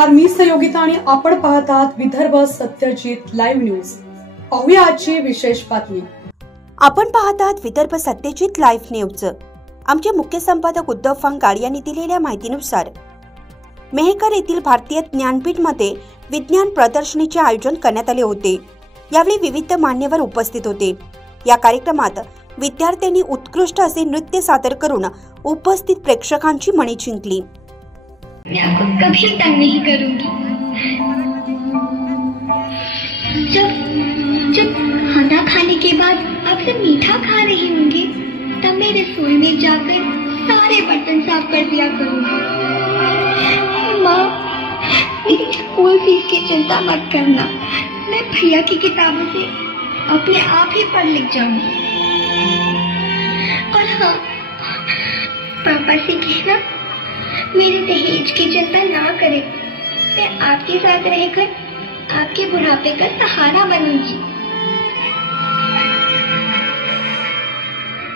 नमस्कार, मी सहयोगिता आणि आपण पाहत आहात विदर्भ सत्यजित लाईव्ह न्यूज। पाहूया आजची विशेष बातमी। आपण पाहत आहात विदर्भ सत्यजित लाईव्ह न्यूज। आमचे मुख्य संपादक उद्धव फंगाड यांनी दिलेल्या माहितीनुसार मेहकर येथील भारतीय ज्ञानपीठ मध्ये विज्ञान प्रदर्शनीचे आयोजन करण्यात आले होते। यावेळी विविध मान्यवर उपस्थित होते। या कार्यक्रमात विद्यार्थ्यांनी उत्कृष्ट असे नृत्य सादर करून उपस्थित प्रेक्षकांची मने जिंकली। मैं आपको कभी तंग नहीं करूंगी। जब खाना खाने के बाद आप सब मीठा खा रही होंगी, तब मैं रसोई में जाकर सारे बर्तन साफ कर दिया करूंगी। माँ, मेरी स्कूल फीस की चिंता मत करना, मैं भैया की किताबों से अपने आप ही पढ़ लिख जाऊंगी। और हाँ, पापा से कहना मेरे दहेज की चिंता ना करें, मैं आपके साथ रहकर आपके बुढ़ापे का सहारा बनूंगी।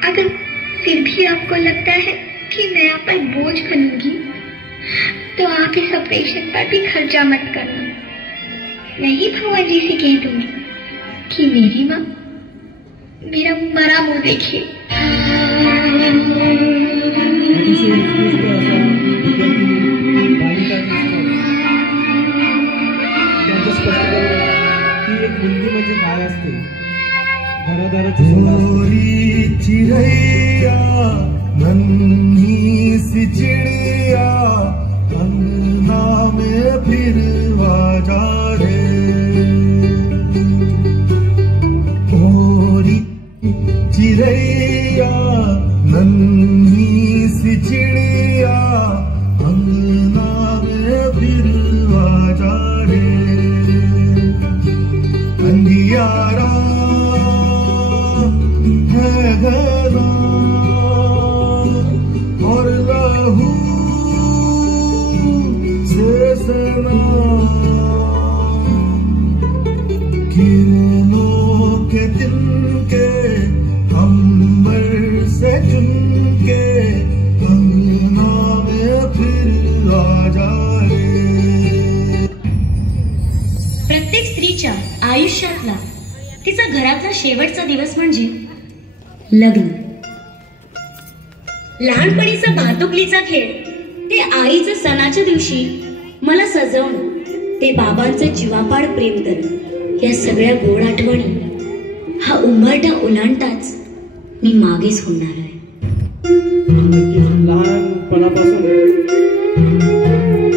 अगर फिर भी आपको लगता है कि मैं आप पर बोझ बनूंगी, तो आप इस ऑपरेशन पर भी खर्चा मत करना। मैं ही भगवान जी से कह दूंगी कि मेरी माँ मेरा मरा मुंह देखे। चिड़ैया नन्ही सी चिड़िया अंगना में फिर आजा रे। ओरी चिड़ैया नन्ही सी चिड़िया अंगना में फिर आजा रे। अंधियारा है घना और लहू से सना, किरणों के तिनके अंबर से चुनके अंगना में फिर आजा रे। प्रत्येक स्त्रीच्या आयुष्यातला तिचा घरातला शेवटचा दिवस म्हणजे लग्न। लहानपणीचा भातुकलीचा खेळ ते आईचं सणाच्या दिवशी मला सजवणं, ते बाबांचं जीवापाड प्रेम करणं, या सगळ्या गोड आठवणी हा उंबरठा ओलांडताच मी मागे सोडणार आहे। लहानपणापासून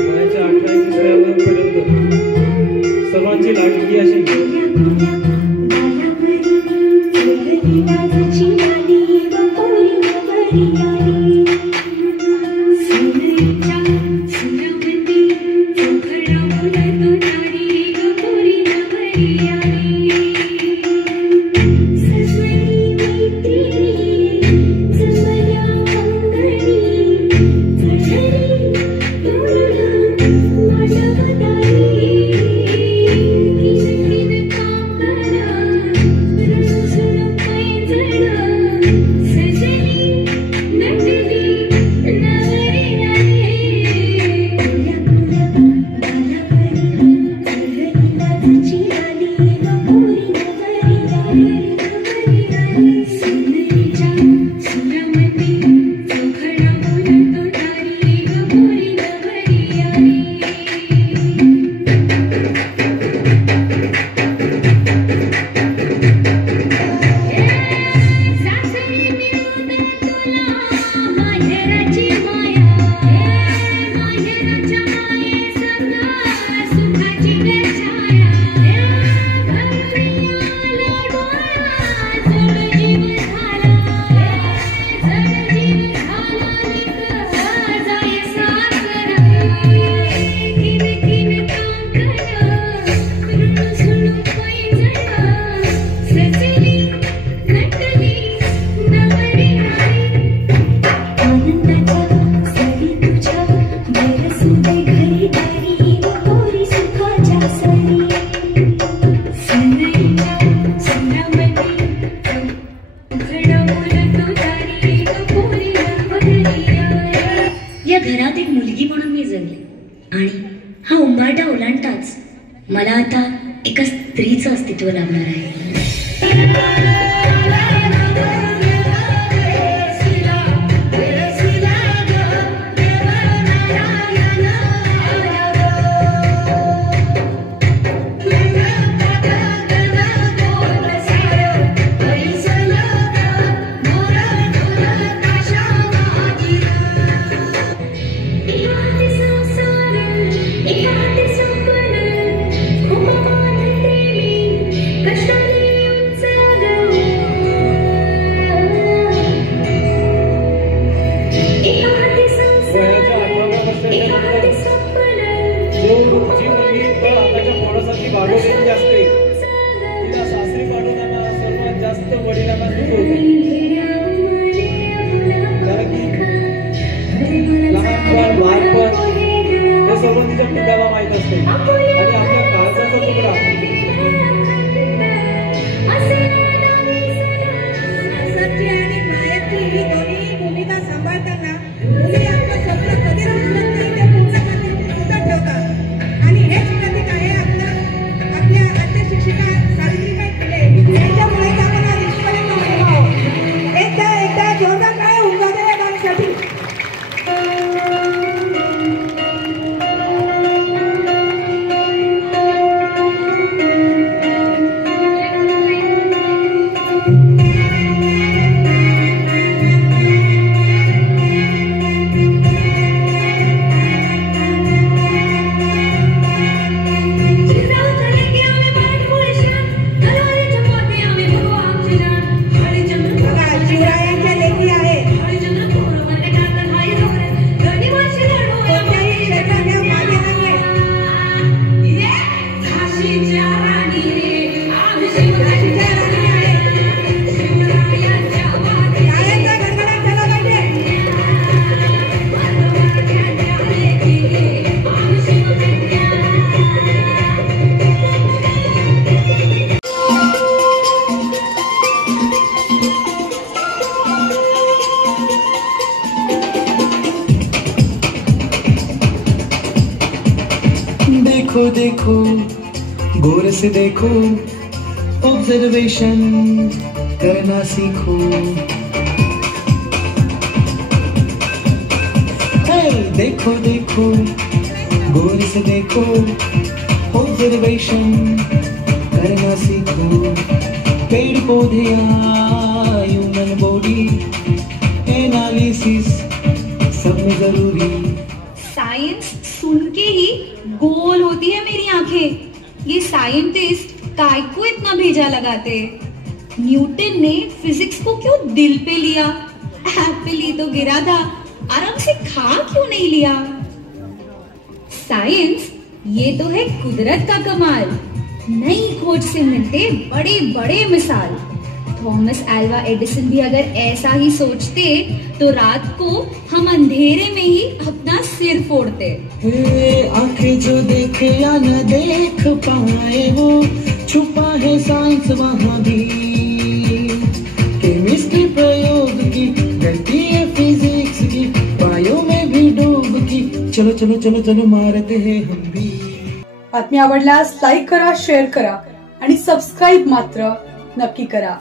वयाच्या 18-20 वयापर्यंत सर्वांची लाडकी अशी या घरात एक मुलगी म्हणून मी जगले आणि हा उंबरठा मला आता एका स्त्रीचं अस्तित्व लाभणार आहे. वाढवलेली असते तिला सासरी पाठवताना सर्वात जास्त वडिलांना दुःख होते. कारण की लहानपण बालपण हे सर्व तिच्या पित्याला माहीत असते आणि आपल्या काळजाचा तुकडा सच्ची आणि मायाची ही दोन्ही भूमिका सांभाळताना मुली आपलं स्वप्न कधी राहत नाही ते पुढच्या मध्ये सुद्धा ठेवतात आणि हेच प्रतीक आहे आपल्या आद्य शिक्षिका सावित्रीबाई फुले यांच्यामुळे आपण आज इथपर्यंत आलो आहोत. एकदा जोरदार काय होऊन जाते या गाण्यासाठी. देखो देखो गौर से देखो ऑब्जर्वेशन करना सीखो. देखो देखो गौर से देखो ऑब्जर्वेशन करना सीखो. पेड़ पौधे ह्यूमन बॉडी एनालिसिस सब में जरूरी. साइंस सुन के ही गोल होती है मेरी आंखें. ये साइंटिस्ट काय को इतना भेजा लगाते. न्यूटन ने फिजिक्स को क्यों दिल पे लिया. एप्पल ही तो गिरा था, आराम से खा क्यों नहीं लिया. साइंस ये तो है कुदरत का कमाल. नई खोज से मिलते बड़े बड़े मिसाल. थॉमस अल्वा एडिसन भी अगर ऐसा ही सोचते तो रात को हम अंधेरे में ही अपना सिर फोड़ते. आंखें जो देखे या न देख पाए वो छुपा है साइंस वहाँ भी. केमिस्ट्री प्रयोग की गलती है फिजिक्स की, बायो में भी डूब की. चलो चलो चलो चलो मारते हैं हम भी. बातमी आवडल्यास लाईक करा, शेअर करा आणि सबस्क्राईब मात्र नक्की करा.